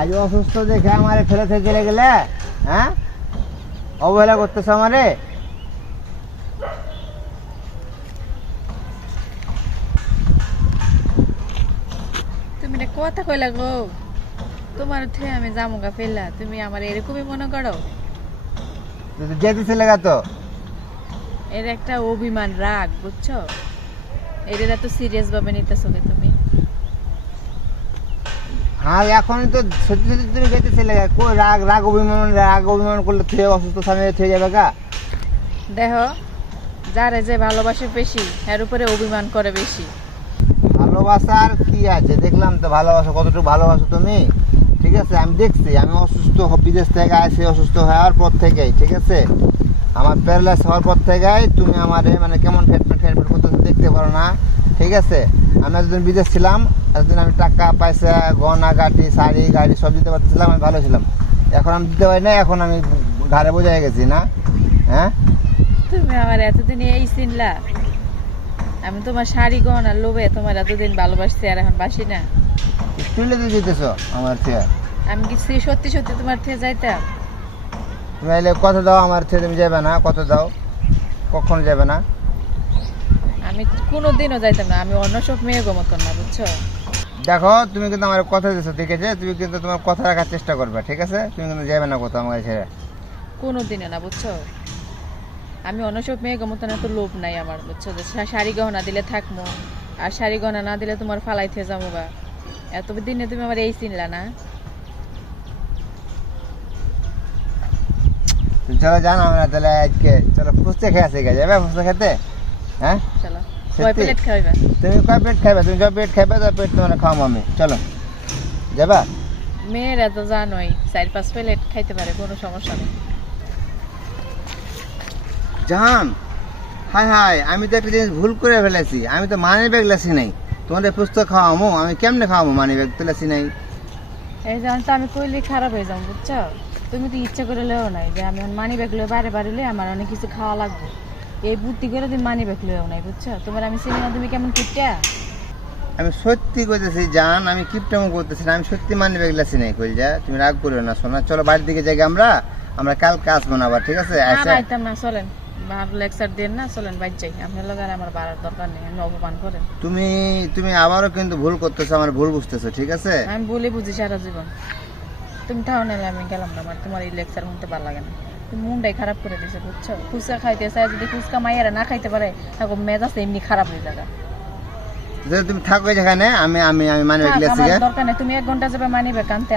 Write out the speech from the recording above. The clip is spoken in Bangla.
আজ অসুস্থ দেখে আমারে ফেলে থেকে চলে গেলে হ্যাঁ? অবহেলা করতেছ আমারে? তুমি এটা কথা কইলা গো তোমার থেকে আমি জামুকা ফেললা তুমি আমার এরকমই মনে করো? তো যেতে লেগা তো। এর একটা অভিমান রাগ বুঝছ? এদের এত সিরিয়াস ভাবে নিতেছো তুমি? হ্যাঁ এখন তো সত্যি সত্যি তুমি লেগা কই রাগ রাগ অভিমান রাগ অভিমান করলে তুই অসুস্থ স্বামী থেকে যাবে গা। দেখো যারে যে ভালোবাসে বেশি এর উপরে অভিমান করে বেশি। ভালোবাসার কি আছে? দেখলাম তো ভালোবাসা কতটুকু ভালোবাসো তুমি? ঠিক আছে আমি দেখছি আমি অসুস্থ বিদেশ থেকে আসি অসুস্থ হওয়ার পর থেকেই ঠিক আছে? আমার প্যারালাইস হওয়ার পর থেকেই তুমি আমারে মানে কেমন ফেটফেট ফেটফেট করতেছো দেখতে পারো না ঠিক আছে? আমি এতদিন বিদেশ ছিলাম এতদিন আমি টাকা পয়সা গহনা গাড়ি শাড়ি গাড়ি সব দিতে পারতেছিলাম আমি ভালো ছিলাম। এখন আমি দিতে পারি না এখন আমি ঘাড়ে বোঝাই গেছি না? হ্যাঁ? তুমি আমার এতদিন এই চিনলা আমি তোমার শাড়ি গহনার লোভে তোমার এতদিন ভালোবাসছি আর এখন বাসি না। তুলে দিয়ে দিতেছো আমার থেকে? আমি কি সত্যি সত্যি তোমার থেকে যাইতাম? তুমি এলে কত দাও আমার থেকে তুমি যাবে না কত দাও। কখনো যাবে না। আমি কোনো দিনও যাইতাম না আমি অন্য সব মেয়ে গমতন না বুঝছ? দেখো তুমি কিন্তু আমার কথা দিচ্ছ ঠিক আছে? তুমি কিন্তু তোমার কথা রাখার চেষ্টা করবে ঠিক আছে? তুমি কিন্তু যাবে না কোথাও আমাকে ছেড়ে। কোনো দিনে না বুঝছ? আমি অন্য সব মেয়ে গমতন এত লোভ নাই আমার বুঝছ? যে শাড়ি গহনা দিলে থাকব আর শাড়ি গহনা না দিলে তোমার ফালাই থেকে যাব বা এত দিনে তুমি আমার এই চিনলা না? চলো জানো আমরা তাহলে আজকে চলো ফুচকা খেয়ে আসে গেছে যাবে ফুচকা খেতে? হ্যাঁ? চলো? কয় প্লেট খাইবা? তুমি কয় খাইবে? তুমি যা পেট খাইবে তো পেট তোমার খাওয়াবো আমি। চলো। যাবা? মেয়েরা তো জানোই চার পাঁচ প্লেট খাইতে পারে কোনো সমস্যা নেই। জান হাই হাই আমি তো একটা জিনিস ভুল করে ফেলেছি। আমি তো মানি ব্যাগ লাসি নাই। তোমাদের পুস্তক খাওয়ামো? আমি কেমনে খাওয়ামো মানি ব্যাগ তো লাসি নাই? এই যেমন তো আমি কইলে খারাপ হয়ে যাব বুঝছ? তুমি তো ইচ্ছা করে লেও নাই যে আমি মানি ব্যাগ লয়ে বারে বারে লয়ে আমার অনেক কিছু খাওয়া লাগবে। এই বুদ্ধি করে তুমি মানি ব্যাগ নাই বুঝছ? তোমার আমি চিনি না তুমি কেমন কিপটা আমি সত্যি কইতেছি জান আমি কিপটামো করতেছি না আমি সত্যি মানি ব্যাগ লাসি নাই যা তুমি রাগ করিও না শোনা চলো বাড়ির দিকে যাই আমরা আমরা কালকে আসব না আবার ঠিক আছে? না আচ্ছা। আইতাম না চলেন। লেকচার দেন না চলেন বাইর যাই। আপনার লগে আমার বাড়ার দরকার নেই আমি অপমান করেন। তুমি তুমি আবারও কিন্তু ভুল করতেছো আমার ভুল বুঝতেছো ঠিক আছে? আমি বলে বুঝি সারা জীবন। তুমি তাও নাহলে আমি গেলাম না আমার তোমার এই লেকচার শুনতে ভালো লাগে না। মনটাই খারাপ করে দিছে বুঝছ? ফুচকা খাইতে চাই যদি ফুচকা মাইয়ারা না খাইতে পারে তখন মেজাজ এমনি খারাপ হয়ে যাবে। যদি তুমি থাকো যেখানে আমি আমি আমি মানি ব্যাগ থাক, লাসি আমার দরকার নেই তুমি এক ঘণ্টা যাবে মানিবে কানতে